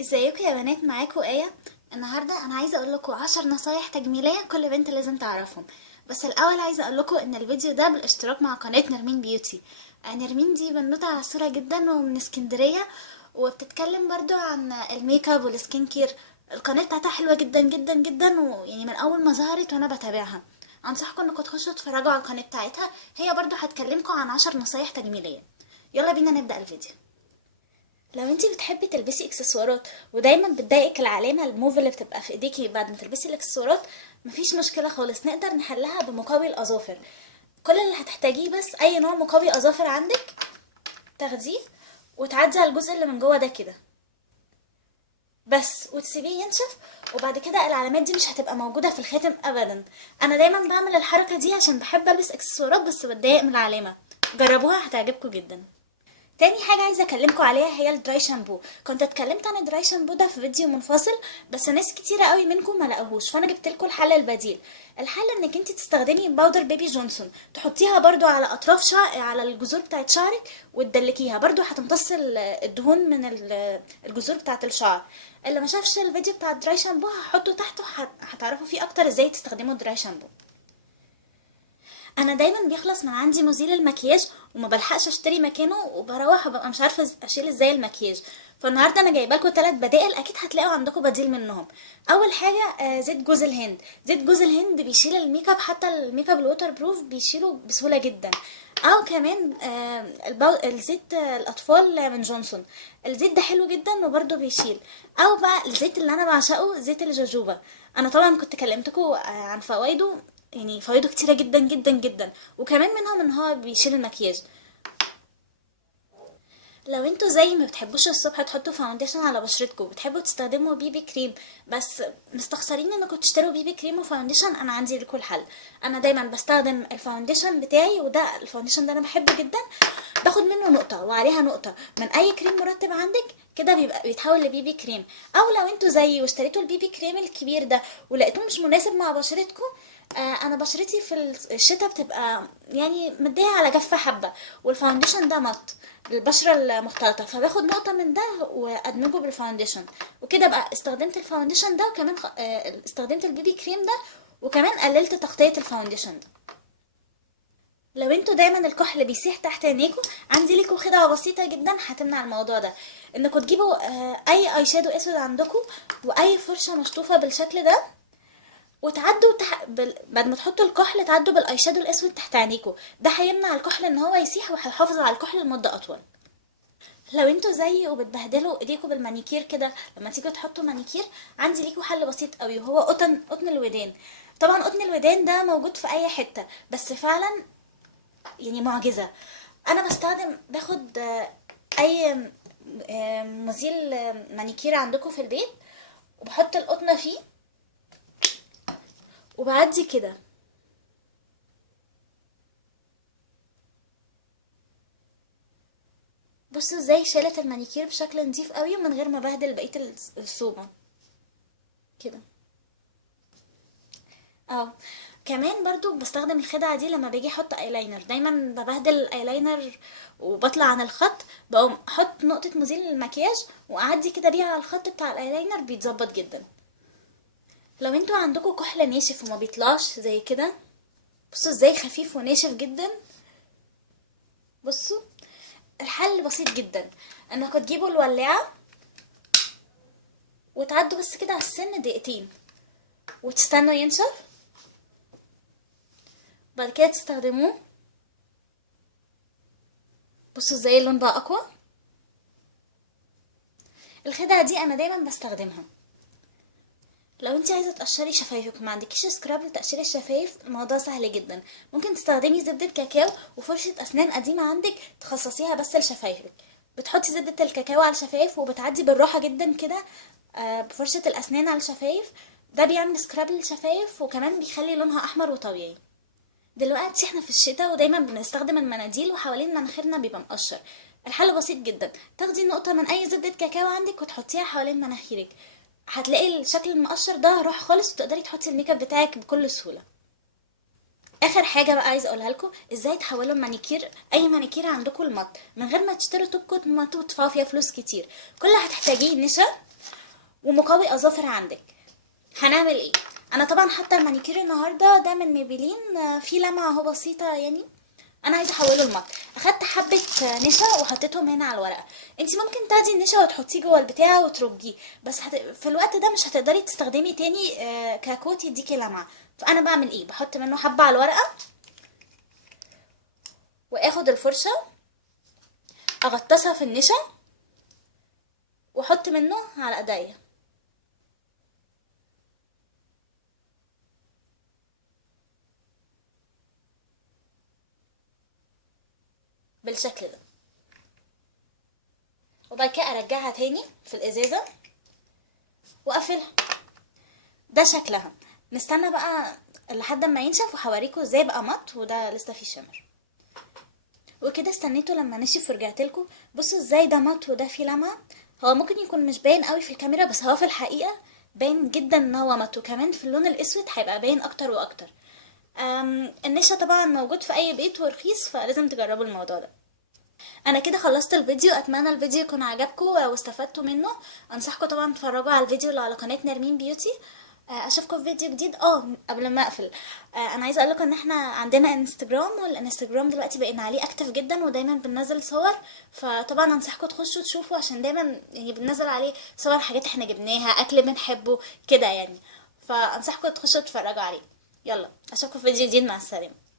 ازيكم يا بنات؟ معاكم آية. النهارده انا عايزه اقول لكم 10 نصايح تجميليه كل بنت لازم تعرفهم. بس الاول عايزه اقول لكم ان الفيديو ده بالاشتراك مع قناه نرمين بيوتي. نرمين دي بنوته عسوره جدا ومن اسكندريه، وبتتكلم برضو عن الميك اب والسكين كير. القناه بتاعتها حلوه جدا جدا جدا، ويعني من اول ما ظهرت وانا بتابعها. انصحكم انكم تخشوا تتفرجوا على القناه بتاعتها، هي برضو هتكلمكم عن 10 نصايح تجميليه. يلا بينا نبدا الفيديو. لو انتي بتحبي تلبسي اكسسوارات ودايما بتضايقك العلامه الموف اللي بتبقى في ايديكي بعد ما تلبسي الاكسسوارات، مفيش مشكله خالص، نقدر نحلها بمقوي الاظافر. كل اللي هتحتاجيه بس اي نوع مقوي اظافر عندك، تاخديه وتعدي على الجزء اللي من جوه ده كده بس، وتسيبيه ينشف. وبعد كده العلامات دي مش هتبقى موجوده في الخاتم ابدا. انا دايما بعمل الحركه دي عشان بحب البس اكسسوارات بس بتضايق من العلامه. جربوها هتعجبكم جدا. تاني حاجة عايزة اكلمكم عليها هي الدراي شامبو. كنت اتكلمت عن الدراي شامبو ده في فيديو منفصل، بس ناس كتيرة قوي منكم ما لقوهوش، فانا جبت لكم الحل البديل. الحل انك انت تستخدمي باودر بيبي جونسون، تحطيها برضو على اطراف على الجذور بتاعت شعرك وتدلكيها، برضو هتمتص الدهون من الجذور بتاعت الشعر. اللي ما شافش الفيديو بتاع الدراي شامبو هحطه تحته، هتعرفوا فيه اكتر ازاي تستخدموا الدراي شامبو. انا دايما بيخلص من عندي مزيل المكياج وما بلحقش اشتري مكانه، وبروح وببقى مش عارفه اشيل ازاي المكياج. فالنهارده انا جايبه لكم 3 بدائل، اكيد هتلاقوا عندكم بديل منهم. اول حاجه زيت جوز الهند. زيت جوز الهند بيشيل الميك اب، حتى الميك اب الووتر بروف بيشيله بسهوله جدا. او كمان الزيت الاطفال من جونسون. الزيت ده حلو جدا وبرده بيشيل. او بقى الزيت اللي انا بعشقه، زيت الجوجوبا. انا طبعا كنت كلمتكم عن فوائده، يعني فوائده كتيرة جدا جدا جدا، وكمان منهم ان هو بيشيل المكياج. لو انتوا زي ما بتحبوش الصبح تحطوا فاونديشن على بشرتكم، بتحبوا تستخدموا بيبي كريم بس مستخسرين انكم تشتروا بيبي كريم وفاونديشن، انا عندي لكم الحل. انا دايما بستخدم الفاونديشن بتاعي، وده الفاونديشن ده انا بحبه جدا. باخد منه نقطة وعليها نقطة من اي كريم مرطب عندك، كده بيبقى بيتحول لبيبي كريم. او لو انتوا زيي واشتريتوا البيبي كريم الكبير ده ولقيتوه مش مناسب مع بشرتكم، انا بشرتي في الشتاء بتبقى يعني مديه على جافه حبه، والفاونديشن ده مط للبشره المختلطه، فباخد نقطه من ده وادمجه بالفاونديشن، وكده بقى استخدمت الفاونديشن ده وكمان استخدمت البيبي كريم ده، وكمان قللت تغطيه الفاونديشن ده. لو انتوا دايما الكحل بيسيح تحت عينيكوا، عندي ليكوا خدعه بسيطه جدا هتمنع الموضوع ده. انكم تجيبوا اي اي شادو اسود عندكم، واي فرشه مشطوفه بالشكل ده، وتعدوا بعد ما تحطوا الكحل تعدوا بالاي شادو الاسود تحت عينيكوا. ده هيمنع الكحل ان هو يسيح، وهيحافظ على الكحل لمده اطول. لو انتوا زيي وبتبهدلوا ايديكوا بالمانيكير كده لما تيجوا تحطوا مانيكير، عندي ليكوا حل بسيط قوي، وهو قطن الودان. طبعا قطن الودان ده موجود في اي حته، بس فعلا يعني معجزه. انا باخد اي مزيل مانيكير عندكم في البيت، وبحط القطنه فيه وبعدي كده. بصوا ازاي شالت المانيكير بشكل نظيف قوي ومن غير ما بهدل بقيه الصوبه كده. اه، كمان برضو بستخدم الخدعه دي لما باجي احط ايلاينر. دايما ببهدل الايلاينر وبطلع عن الخط، بقوم احط نقطه مزيل للمكياج واعدي كده بيها على الخط بتاع الايلاينر، بيتظبط جدا. لو انتوا عندكم كحل ناشف وما بيطلعش زي كده، بصوا ازاي خفيف وناشف جدا. بصوا الحل بسيط جدا، انكم تجيبوا الولاعه وتعدوا بس كده على السن دقيقتين وتستنوا ينشف، بعد كده تستخدموه. بصوا ازاي اللون بقى اقوى. الخدعه دي انا دايما بستخدمها. لو انت عايزه تقشري شفايفك وما عندكيش سكراب لتقشير الشفايف، الموضوع سهل جدا. ممكن تستخدمي زبده كاكاو وفرشه اسنان قديمه عندك تخصصيها بس لشفايفك. بتحطي زبده الكاكاو على الشفايف وبتعدي بالراحه جدا كده بفرشه الاسنان على الشفايف. ده بيعمل سكراب للشفايف وكمان بيخلي لونها احمر وطبيعي. دلوقتي احنا في الشتاء ودايما بنستخدم المناديل وحوالين مناخيرنا بيبقى مقشر. الحل بسيط جدا، تاخدي نقطة من اي زبدة كاكاو عندك وتحطيها حوالين مناخيرك، هتلاقي الشكل المقشر ده راح خالص، وتقدري تحطي الميك اب بتاعك بكل سهولة. اخر حاجة بقى عايزة اقولها لكم، ازاي تحولوا المانيكير، اي مانيكير عندكم المط، من غير ما تشتروا توب كوت مط وتدفعوا فيها فلوس كتير. كل اللي هتحتاجيه نشا ومقوي اظافر عندك. هنعمل ايه؟ انا طبعا حتى المانيكير النهارده ده من ميبلين، فيه لمعه اهو بسيطه يعني. انا عايزه احوله لمط. اخدت حبه نشا وحطيتهم هنا على الورقه. انت ممكن تاخدي النشا وتحطيه جوه البتاع وترجيه، بس في الوقت ده مش هتقدري تستخدمي تاني ككوت يديكي لمعه. فانا بعمل ايه؟ بحط منه حبه على الورقه، واخد الفرشه اغطسها في النشا واحط منه على ايديا بالشكل ده، وبعد كده ارجعها تاني في الازازه واقفلها. ده شكلها. نستنى بقى لحد ما ينشف وهوريكم ازاي بقى مط، وده لسه فيه شمر. وكده استنيته لما نشف ورجعت لكم. بصوا ازاي ده مط وده فيه لمعه. هو ممكن يكون مش باين قوي في الكاميرا، بس هو في الحقيقه باين جدا ان هو مط، وكمان في اللون الاسود هيبقى باين اكتر واكتر. النشا طبعا موجود في اي بيت ورخيص، فلازم تجربوا الموضوع ده. انا كده خلصت الفيديو. اتمنى الفيديو يكون عجبكم واستفدتوا منه. انصحكم طبعا تتفرجوا على الفيديو اللي على قناه نرمين بيوتي. اشوفكم في فيديو جديد. قبل ما اقفل، انا عايزه اقول لكم ان احنا عندنا انستجرام، والانستجرام دلوقتي بقينا عليه اكتف جدا ودايما بننزل صور. فطبعا انصحكم تخشوا تشوفوا، عشان دايما يعني بننزل عليه صور حاجات احنا جبناها، اكل بنحبه كده يعني. فانصحكم تخشوا تتفرجوا عليه. يلا اشوفكم في فيديو جديد. مع السلامه.